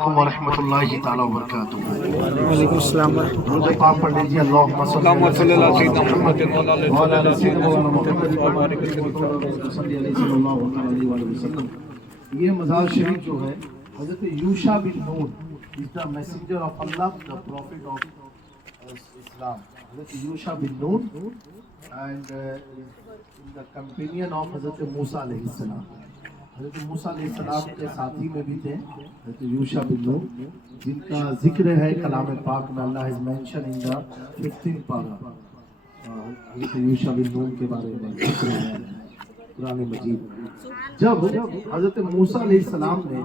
علیکم ورحمۃ اللہ تعالی وبرکاتہ۔ وعلیکم السلام ورحمۃ درود پاک پڑھ لیجیے، اللہم صلی اللہ علیہ وسلم۔ یہ مزار شریف جو ہے حضرت یوشع بن نون is the messenger of Allah, the prophet of Islam. حضرت یوشع بن نون and the companion of حضرت موسیٰ علیہ السلام۔ حضرت موسیٰ علیہ السلام کے ساتھی میں بھی تھے حضرت یوشع بن نون، جن کا ذکر ہے کلام پاک میں، اللہ has mentioned in the 15th parah حضرت یوشع بن نون کے بارے میں ذکر ہے قرآن مجید۔ جب حضرت موسیٰ علیہ السلام نے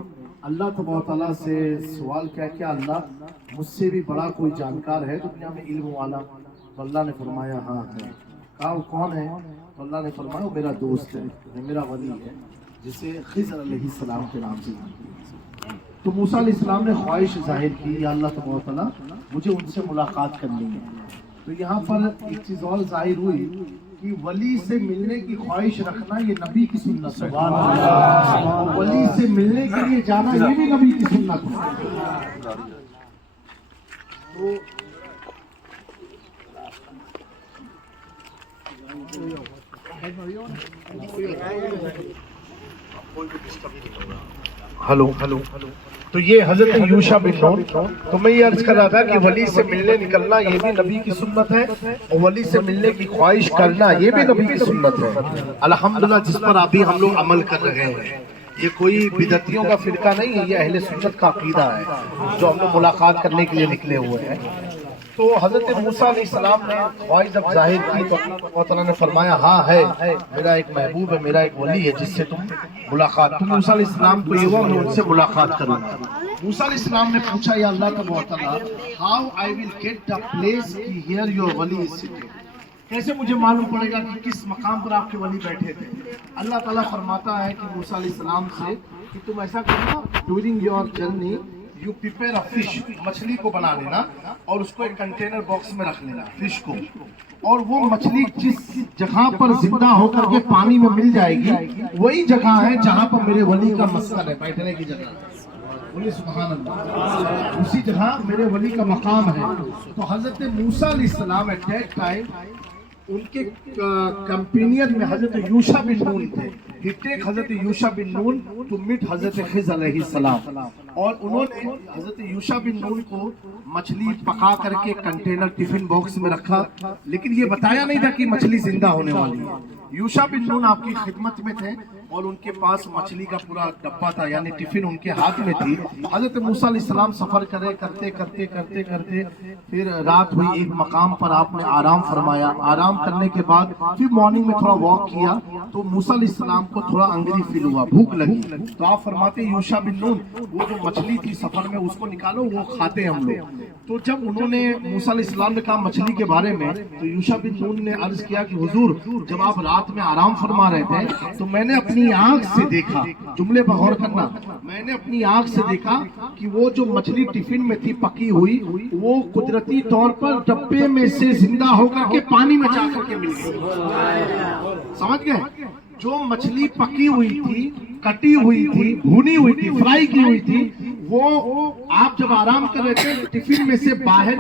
اللہ تبارک تعالیٰ سے سوال کیا کہ اللہ مجھ سے بھی بڑا کوئی جانکار ہے دنیا میں علم والا؟ تو اللہ نے فرمایا ہاں ہے۔ کہا وہ کون ہے؟ تو اللہ نے فرمایا وہ میرا دوست ہے، وہ میرا ولی ہے، جسے خضر علیہ السلام کے نام سے جانتے ہیں۔ تو موسیٰ علیہ السلام نے خواہش ظاہر کی یا اللہ تبارک تعالیٰ مجھے ان سے ملاقات کرنی ہے۔ تو یہاں پر ایک چیز اور ظاہر ہوئی کہ ولی سے ملنے کی خواہش رکھنا یہ نبی کی سنت ہے، ولی سے ملنے کے لیے جانا یہ بھی نبی کی سنت ہے۔ ہلو تو یہ حضرت یوشع بن نون، تو میں یہ عرض کر رہا تھا کہ ولی سے ملنے نکلنا یہ بھی نبی کی سنت ہے، اور ولی سے ملنے کی خواہش کرنا یہ بھی نبی کی سنت ہے الحمدللہ، جس پر ابھی ہم لوگ عمل کر رہے ہیں۔ یہ کوئی بدعتیوں کا فرقہ نہیں ہے، یہ اہل سنت کا عقیدہ ہے جو ہم لوگ ملاقات کرنے کے لیے نکلے ہوئے ہیں۔ تو حضرت موسیٰ علیہ السلام نے خواہش جب ظاہر کی تو اللہ تعالیٰ نے فرمایا ہاں ہے، میرا ایک محبوب ہے، میرا ایک ولی ہے جس سے تم ملاقات۔ تو موسیٰ علیہ السلام کو یہ ہوا میں ان سے ملاقات کروں گا۔ موسیٰ علیہ السلام نے پوچھا یا اللہ تبارک تعالیٰ how I will get the place here your wali is sitting، کیسے مجھے معلوم پڑے گا کہ کس مقام پر آپ کے ولی بیٹھے تھے؟ اللہ تعالیٰ فرماتا ہے کہ موسیٰ علیہ السلام سے کہ تم ایسا کرنا during your journey you prepare a fish, مچھلی کو بنا لینا اور اس کو ایک کنٹینر باکس میں رکھ لینا فش کو، اور وہ مچھلی جس جگہ پر زندہ ہو کر کے پانی میں مل جائے گی وہی جگہ ہے جہاں پر میرے ولی کا مسکن ہے، بیٹھنے کی جگہ، بولیے سبحان اللہ، اسی جگہ میرے ولی کا مقام ہے۔ تو حضرت موسیٰ علیہ السلام ایٹ دیٹ ٹائم ان کے کمپینین میں حضرت یوشع بن نون تھے۔ He take حضرت یوشع بن نون to meet حضرت خضر علیہ السلام، اور انہوں نے حضرت یوشع بن نون کو مچھلی پکا کر کے کنٹینر ٹفن باکس میں رکھا، لیکن یہ بتایا نہیں تھا کہ مچھلی زندہ ہونے والی ہے۔ یوشع بن نون آپ کی خدمت میں تھے اور ان کے پاس مچھلی کا پورا ڈبہ تھا، یعنی ٹفن ان کے ہاتھ میں تھی۔ حضرت موسیٰ علیہ السلام سفر کرتے پھر رات ہوئی، ایک مقام پر آپ نے آرام فرمایا، آرام کرنے کے بعد پھر مارننگ میں تھوڑا واک کیا تو موسیٰ علیہ السلام کو تھوڑا انگری فیل ہوا، بھوک لگی، تو آپ فرماتے یوشع بن نون وہ جو مچھلی تھی سفر میں اس کو نکالو، وہ کھاتے ہیں ہم لوگ۔ تو جب انہوں نے موسیٰ علیہ السلام نے کہا مچھلی کے بارے میں، تو یوشع بن نون نے عرض کیا کہ حضور جب آپ رات میں آرام فرما رہے تھے تو میں نے اپنی آنکھ سے دیکھا، جملے پر غور کرنا، میں نے اپنی آنکھ سے دیکھا کہ وہ جو مچھلی ٹفن میں تھی پکی ہوئی وہ قدرتی طور پر ڈبے میں سے زندہ ہو کر کے پانی میں جا کر کے مل گئی۔ سمجھ گئے؟ جو مچھلی پکی ہوئی تھی، کٹی ہوئی تھی، بھونی ہوئی تھی، فرائی کی ہوئی تھی، وہ آپ جب آرام کر رہے تھے ٹفن میں سے باہر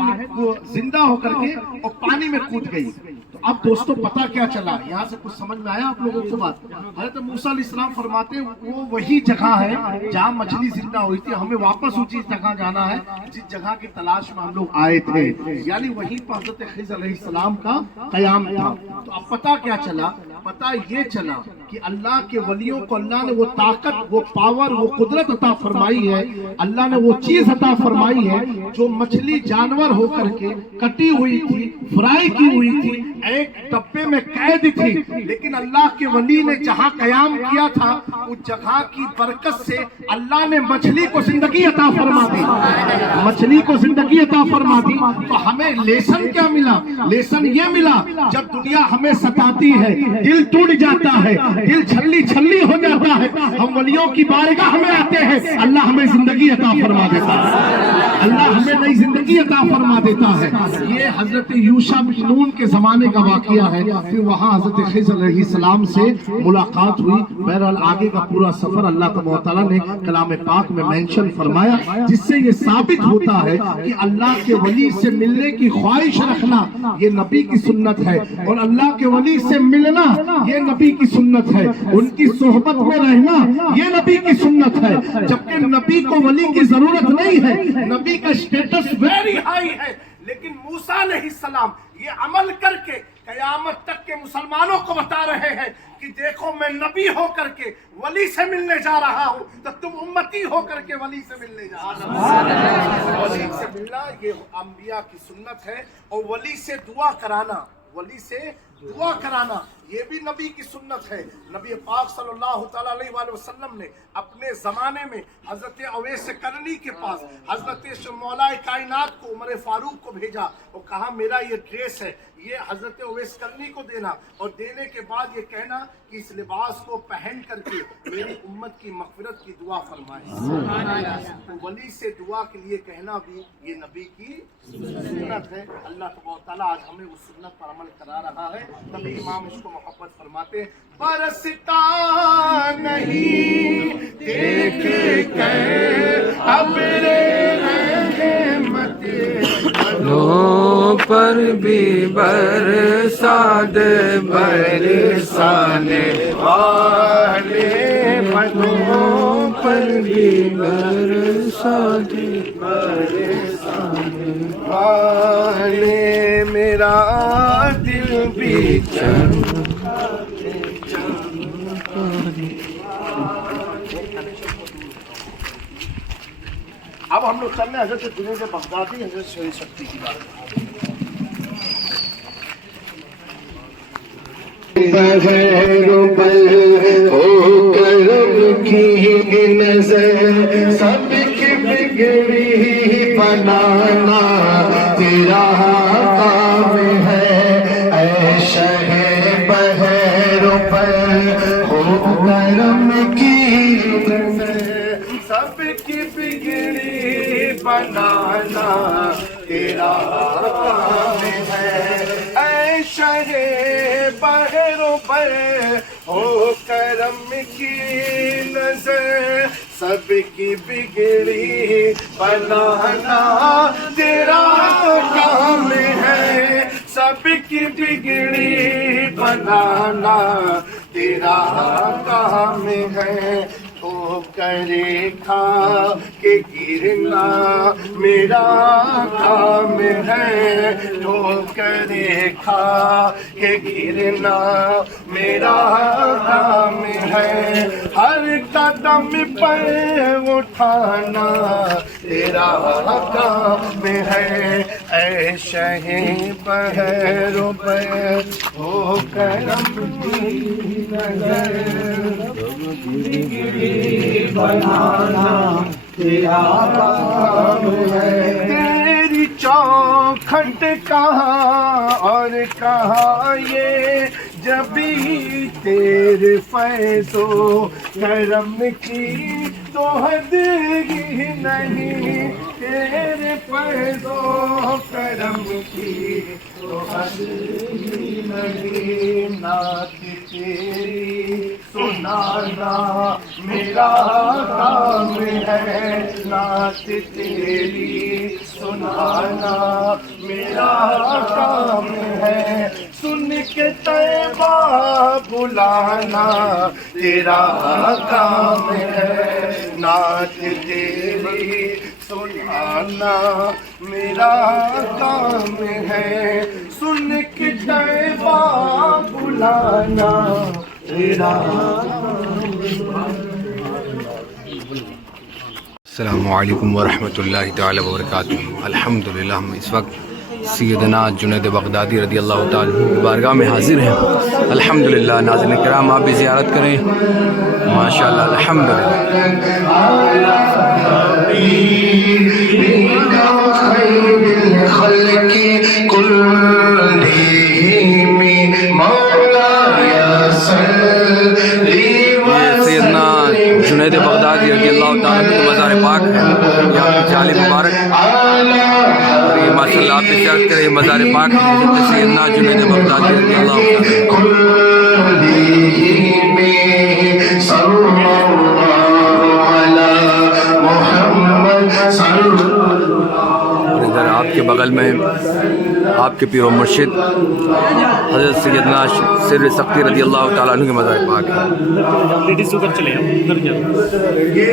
زندہ ہو کر کے اور پانی میں کود گئی۔ تو اب دوستو پتہ کیا چلا؟ یہاں سے کچھ سمجھ میں آیا آپ لوگوں کو بات؟ حضرت موسیٰ علیہ السلام فرماتے وہ وہی جگہ ہے جہاں مچھلی زندہ ہوئی تھی، ہمیں واپس اسی جگہ جانا ہے جس جگہ کی تلاش میں ہم لوگ آئے تھے، یعنی وہیں پر حضرت خضر علیہ السلام کا قیام تھا۔ تو اب پتہ کیا چلا؟ پتہ یہ چلا کہ اللہ کے ولیوں کو اللہ نے وہ طاقت، وہ پاور، وہ قدرت عطا فرمائی ہے، اللہ نے وہ چیز عطا فرمائی ہے جو مچھلی جانور ہو کر کے کٹی ہوئی تھی، فرائی کی ہوئی تھی، ایک ڈبے میں قید تھی، لیکن اللہ کے ولی نے جہاں قیام کیا تھا اس جگہ کی برکت سے اللہ نے مچھلی کو زندگی عطا فرما دی، مچھلی کو زندگی عطا فرما دی۔ تو ہمیں لیسن کیا ملا؟ لیسن یہ ملا جب دنیا ہمیں ستاتی ہے، دل ٹوٹ جاتا ہے، دل چھلی چھلی ہو جاتا ہے، ہم ولیوں کی بارگاہ میں آتے ہیں، اللہ ہمیں زندگی عطا فرما دیتا ہے۔ اللہ ہمیں نئی زندگی عطا فرما دیتا ہے۔ یہ حضرت یوشع بن نون کے زمانے کا واقعہ ہے، پھر وہاں حضرت خضر علیہ السلام سے ملاقات ہوئی۔ بہرحال آگے کا پورا سفر اللہ تبارک و تعالیٰ نے کلام پاک میں مینشن فرمایا، جس سے یہ ثابت ہوتا ہے کہ اللہ کے ولی سے ملنے کی خواہش رکھنا یہ نبی کی سنت ہے، اور اللہ کے ولی سے ملنا یہ نبی کی سنت ہے، ان کی صحبت میں رہنا یہ نبی کی سنت ہے۔ جبکہ نبی کو ولی کی ضرورت نہیں ہے، نبی کا اسٹیٹس ویری ہائی ہے، لیکن موسیٰ علیہ السلام یہ عمل کر کے قیامت تک کے مسلمانوں کو بتا رہے ہیں کہ دیکھو میں نبی ہو کر کے ولی سے ملنے جا رہا ہوں، تو تم امتی ہو کر کے ولی سے ملنے جا رہا ہوں۔ ولی سے ملنا یہ انبیاء کی سنت ہے، اور ولی سے دعا کرانا، ولی سے دعا کرانا یہ بھی نبی کی سنت ہے۔ نبی پاک صلی اللہ تعالیٰ علیہ وآلہ وسلم نے اپنے زمانے میں حضرت اویس کرنی کے پاس حضرت مولا کائنات کو عمر فاروق کو بھیجا اور کہا میرا یہ ڈریس ہے، یہ حضرت اویس کرنی کو دینا، اور دینے کے بعد یہ کہنا کہ اس لباس کو پہن کر کے میری امت کی مغفرت کی دعا فرمائے۔ تو ولی سے دعا کے لیے کہنا بھی یہ نبی کی سنت ہے۔ اللہ تبارک و تعالیٰ آج ہمیں اس سنت پر عمل کرا رہا ہے، تبھی امام اس کو محبت فرماتے ہیں۔ برستا نہیں دیکھ کر ابر رحمت لو پر بھی برسا دے برسانے والے، مدھوں پر بھی برسا دے برسانے والے، میرا دل بھی اب ہم لوگ چل رہے ہیں حضرت جنید بغدادی حضرت شہید شکتی کی بات۔ بغیر بل ہو کرم کی نظر، سب کی بگڑی بنانا تیرا کام ہے، اے شہ بغیر بل ہو کرم کی نظر، سب کی بگڑی بنانا تیرا کام ہے، اے شہ بہر پر ہو کرم کی نظر، سب کی بگڑی بنانا تیرا کام ہے، سب کی بگڑی بنانا تیرا کام ہے، ٹھوکریں کھا کے گرنا میرا کام ہے، ٹھوکریں کھا کے گرنا میرا کام ہے، ہر قدم پر اٹھانا تیرا کام ہے، اے شہ بہر پر ہو کرم کی نظر، بنانا تیرا کام ہے، تیری چوکھٹ کہاں اور کہاں یہ، جبھی تیرے فیض و کرم کی تو حد ہی نہیں، تیرے فیض و کرم کی تو حد ہی نہیں، نعت تیری سنانا میرا کام ہے، نعت تیری سنانا میرا کام ہے، سن کے طیبہ بلانا تیرا کام ہے، نعت تیری سنانا میرا کام ہے، سن کے طیبہ بلانا تیرا۔ السلام علیکم ورحمۃ اللہ تعالی وبرکاتہ۔ الحمدللہ ہم اس وقت سیدنا جنید بغدادی رضی اللہ تعالیٰ کی بارگاہ میں حاضر ہیں۔ الحمدللہ ناظرین کرام آپ بھی زیارت کریں، ماشاءاللہ الحمدللہ۔ سیدنا جنید بغدادی رضی اللہ تعالیٰ کی مزار پاک ہے، یہاں کی جالی مبارک اور یہ ماشاء اللہ آپ اشارت کریں مزار پاک کی حضرت سیدنا جنید بغدادی رضی اللہ عنہ اور ادھر آپ کے بغل میں آپ کے پیر و مرشد حضرت سیدنا سر سختی رضی اللہ تعالیٰ عنہ کے مزار پاک ہے. یہ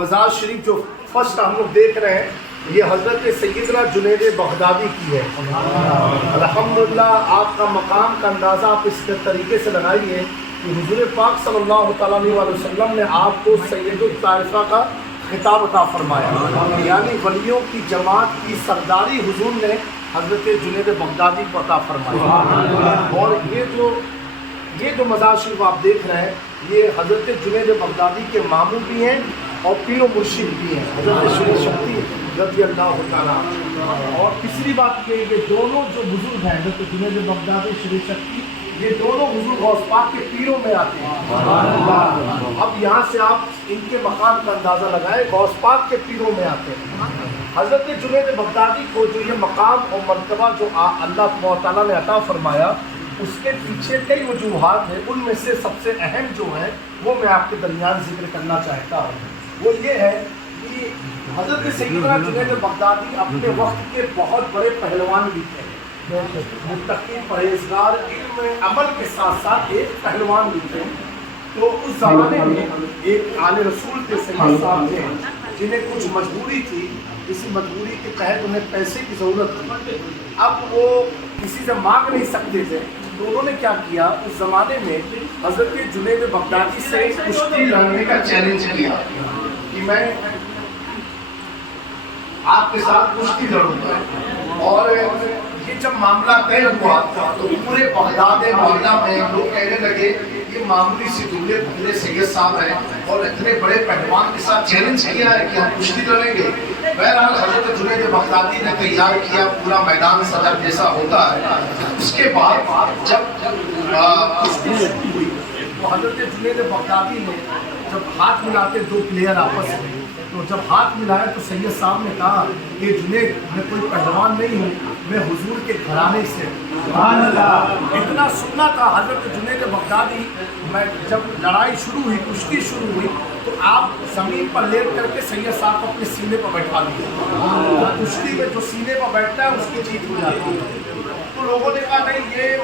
مزار شریف جو فرسٹ ہم لوگ دیکھ رہے ہیں یہ حضرت سیدنا جنید بغدادی کی ہے. الحمدللہ آپ کا مقام کا اندازہ آپ اس طریقے سے لگائیے کہ حضور پاک صلی اللہ تعالیٰ علیہ وسلم نے آپ کو سید الطائفہ کا خطاب عطا فرمایا، یعنی ولیوں کی جماعت کی سرداری حضور نے حضرت جنید بغدادی کو عطا فرمایا. اور یہ جو مزار شریف آپ دیکھ رہے ہیں یہ حضرت جنید بغدادی کے ماموں بھی ہیں اور پیر و مرشد بھی ہیں حضرت شیر شکتی رضی اللہ تعالیٰ. اور تیسری بات یہ دونوں جو بزرگ ہیں حضرت جنید بغدادی شیر شکتی یہ دونوں بزرگ غوث پاک کے پیروں میں آتے ہیں. اب یہاں سے آپ ان کے مقام کا اندازہ لگائیں، غوث پاک کے پیروں میں آتے ہیں. حضرت جنید بغدادی کو جو یہ مقام اور مرتبہ جو اللہ تعالیٰ نے عطا فرمایا اس کے پیچھے کئی وجوہات ہیں. ان میں سے سب سے اہم جو ہے وہ میں آپ کے درمیان ذکر کرنا چاہتا ہوں. وہ یہ ہے کہ حضرت سیدنا جنید بغدادی اپنے وقت کے بہت بڑے پہلوان بھی تھے، متقی پرہیزگار، علم عمل کے ساتھ ساتھ ایک پہلوان بھی تھے. تو اس زمانے میں ایک آل رسول کے سید صاحب تھے جنہیں کچھ مجبوری تھی، کسی مجبوری کے تحت انہیں پیسے کی ضرورت تھی. اب وہ کسی سے مانگ نہیں سکتے تھے تو انہوں نے کیا کیا، اس زمانے میں حضرت جنید بغدادی سے کشتی لڑنے کا چیلنج کیا کہ میں آپ کے ساتھ کشتی لڑوں گا. اور یہ جب معاملہ طے ہوا تو پورے بغداد محلہ میں لوگ کہنے لگے یہ معمولی سی دبلے پتلے سید صاحب ہیں اور اتنے بڑے پہلوان کے ساتھ چیلنج کیا ہے کہ ہم کشتی لڑیں گے. بہرحال حضرت جنید بغدادی نے تیار کیا، پورا میدان صدر جیسا ہوتا ہے. اس کے بعد جب کشتی شروع ہوئی تو حضرت جنید بغدادی نے جب ہاتھ ملاتے دو پلیئر آپس میں، تو جب ہاتھ ملایا تو سید صاحب نے کہا کہ جنید میں کوئی پہلوان نہیں ہوں، میں حضور کے گھرانے سے. اتنا سننا تھا حضرت جنید بغدادی. میں جب لڑائی شروع ہوئی، کشتی شروع ہوئی تو آپ زمین پر لیٹ کر کے سید صاحب کو اپنے سینے پر بیٹھا لیے. کشتی میں جو سینے پر بیٹھتا ہے اس کی جیت ہو جاتی ہے. تو لوگوں نے کہا نہیں یہ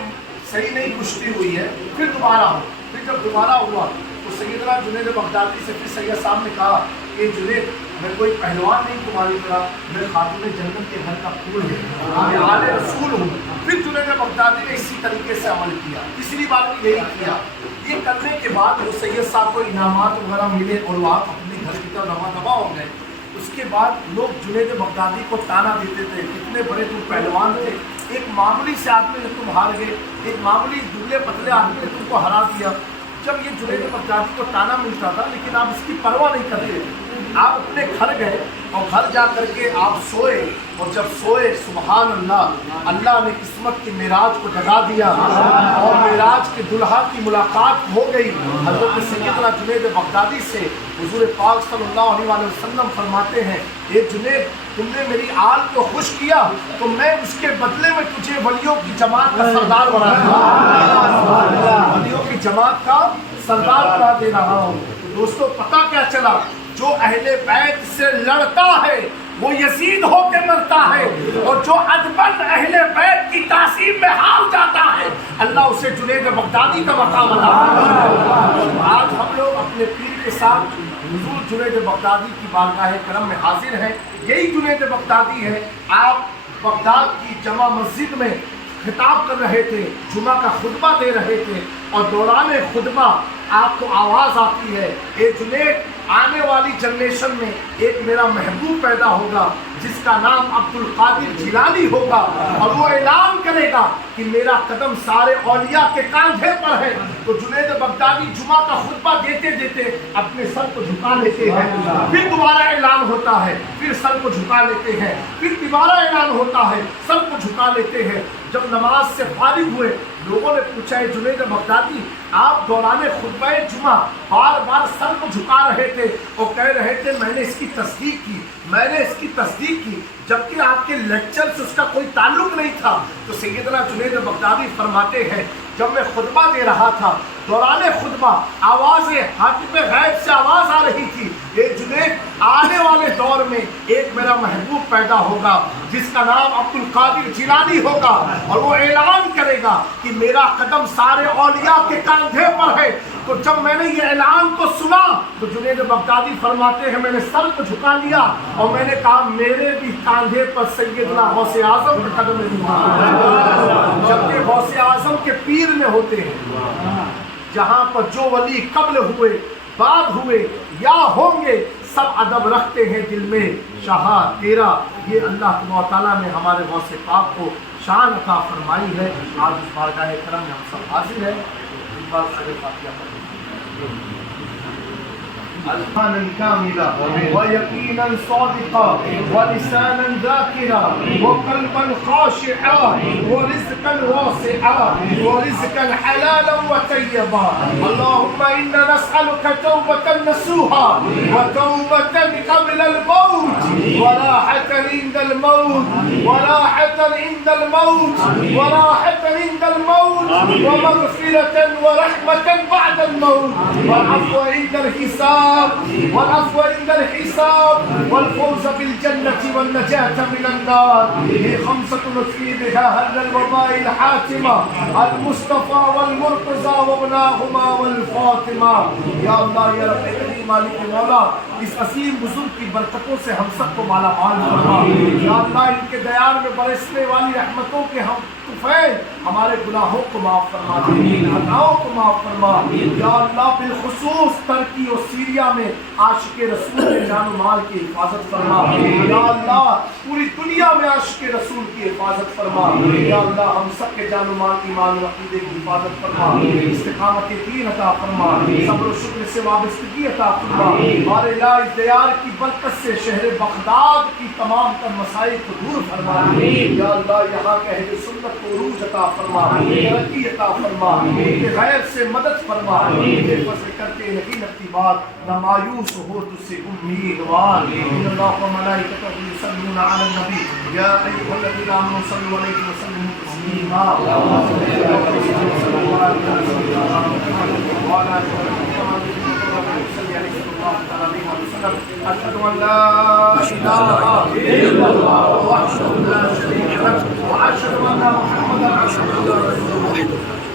صحیح نہیں کشتی ہوئی ہے. پھر دوبارہ جب دوبارہ ہوا تو سیدنا جنید بغدادی سے پھر سید صاحب نے کہا کہ جنید میں کوئی پہلوان نہیں تمہاری طرح، میں خاتون جنت کے گھر کا پھول ہوں، میں آل رسول ہوں. پھر جنید بغدادی نے اسی طریقے سے عمل کیا. تیسری بات یہی کیا. یہ کرنے کے بعد وہ سید صاحب کو انعامات وغیرہ ملے اور وہ آپ اپنے گھر کی طرف رواں ہو گئے. اس کے بعد لوگ جنید بغدادی کو تانا دیتے تھے کتنے بڑے تم پہلوان تھے، ایک معمولی سے آدمی نے تم ہار گئے، ایک معمولی دبلے پتلے آدمی نے تم کو ہرا دیا. جب یہ جنید بغدادی کو تانا ملتا تھا لیکن آپ اس کی پرواہ نہیں کرتے تھے. آپ اپنے گھر گئے اور گھر جا کر کے آپ سوئے، اور جب سوئے سبحان اللہ، اللہ نے قسمت کی معراج کو جگا دیا اور معراج کے دلہا کی ملاقات ہو گئی حضرت سیدنا جنید بغدادی سے. حضور پاک صلی اللہ علیہ وسلم فرماتے ہیں اے جنید تم نے میری آل کو خوش کیا تو میں اس کے بدلے میں تجھے ولیوں کی جماعت کا سردار بنا دے رہا ہوں، ولیوں کی جماعت کا سردار بنا دے رہا ہوں. دوستو پتہ کیا چلا، جو اہل بیت سے لڑتا ہے وہ یزید ہو کے مرتا ہے، اور جو ادبن اہل بیت کی تعظیم میں ہار جاتا ہے اللہ اسے جنید بغدادی کا مقام عطا فرماتا ہے. آج ہم لوگ اپنے پیر کے ساتھ حضور جنید بغدادی کی بارگاہ کرم میں حاضر ہیں. یہی جنید بغدادی ہے. آپ بغداد کی جامع مسجد میں خطاب کر رہے تھے، جمعہ کا خطبہ دے رہے تھے، اور دوران خطبہ آپ کو آواز آتی ہے اے جنید آنے والی جنریشن میں ایک میرا محبوب پیدا ہوگا جس کا نام عبد القادر جیلانی ہوگا، اور وہ اعلان کرے گا کہ میرا قدم سارے اولیاء کے کاندھے پر ہے. تو جنید بغدادی جمعہ کا خطبہ دیتے دیتے اپنے سر کو جھکا لیتے ہیں، پھر دوبارہ اعلان ہوتا ہے، پھر سر کو جھکا لیتے ہیں، پھر دوبارہ اعلان ہوتا ہے، سر کو جھکا لیتے ہیں. جب نماز سے فارغ ہوئے لوگوں نے پوچھا ہے جنید بغدادی آپ دوران خطبہ جمعہ بار بار سر کو جھکا رہے تھے اور کہہ رہے تھے میں نے اس کی تصدیق کی، میں نے اس کی تصدیق کی جبکہ آپ کے لیکچر سے اس کا کوئی تعلق نہیں تھا. تو سیدنا جنید بغدادی فرماتے ہیں جب میں خطبہ دے رہا تھا دوران خطبہ آواز حاکم غیب سے آواز آ رہی تھی اے جنید آنے والے دور میں ایک میرا محبوب پیدا ہوگا جس کا نام عبد القادر جیلانی ہوگا اور وہ اعلان کرے گا کہ میرا قدم سارے اولیاء کے کاندھے پر ہے. تو جب میں نے یہ اعلان کو سنا تو جنید بغدادی فرماتے ہیں میں نے سر کو جھکا لیا اور میں نے کہا میرے بھی کاندھے پر سیدنا غوث اعظم کا قدم ہے جبکہ غوث اعظم کے پیر میں ہوتے ہیں جہاں پر جو ولی قبل ہوئے بعد ہوئے یا ہوں گے سب ادب رکھتے ہیں دل میں. شاہ تیرا یہ اللہ تعالیٰ نے ہمارے غوث پاک کو شان عطا فرمائی ہے. آج اس بارگاہ کرم میں ہم سب حاضر ہیں. الحانا كاملا ويقينا صادقا ولسانا ذاكرا وقلبا خاشعا ورزقا واسعا ورزقا حلالا وطيبا. اللهم انا نسالك توبه نصوحا وتوبه قبل الموت وراحه عند الموت وراحه عند الموت وراحه عند الموت ومغفره ورحمه بعد الموت والعفو عند الحساب والعفو عند الحساب والفوز بالجنة والنجاة من النار. هي خمسة نطفي بها هل الوباء الحاتمة المصطفى والمرتضى وابناهما والفاطمة. یا اللہ یا رب کریم مالک مولا اس عظیم بزرگ کی برکتوں سے ہم سب کو مالا مال فرما. یا اللہ ان کے دیار میں برسنے والی رحمتوں کے ہم طفیل ہمارے گناہوں کو معاف فرما دے خطاؤں کو معاف فرما. یا اللہ بالخصوص ترکی اور سیریا میں عاشق رسول کے جان و مال کی حفاظت فرما. یا اللہ پوری دنیا میں عاشق رسول کی حفاظت فرما. یا اللہ ہم سب کے جان و مال ایمان و عقیدے کی حفاظت فرما. استقامت دین عطا فرما. صبر و شکر سے وابستگی عطا فرما. اور الہ دیار کی برکت سے شہر بغداد کی تمام تر مسائل کو دور فرما. یا اللہ یہاں کے اہل سنت کو عروج عطا فرما ترقی عطا فرما غیر سے مدد فرما. یہ فضل کرتے نہیں لگتی بات نہ مایوس ہو تجھ سے امیدوار. ان اللہ و ملائکتہ یصلون علی النبی یا ایھا الذین آمنوا صلوا علیہ وسلموا تسلیما. أشهد أن لا إله إلا الله وحده لا شريك له وأشهد أن محمدا رسول الله.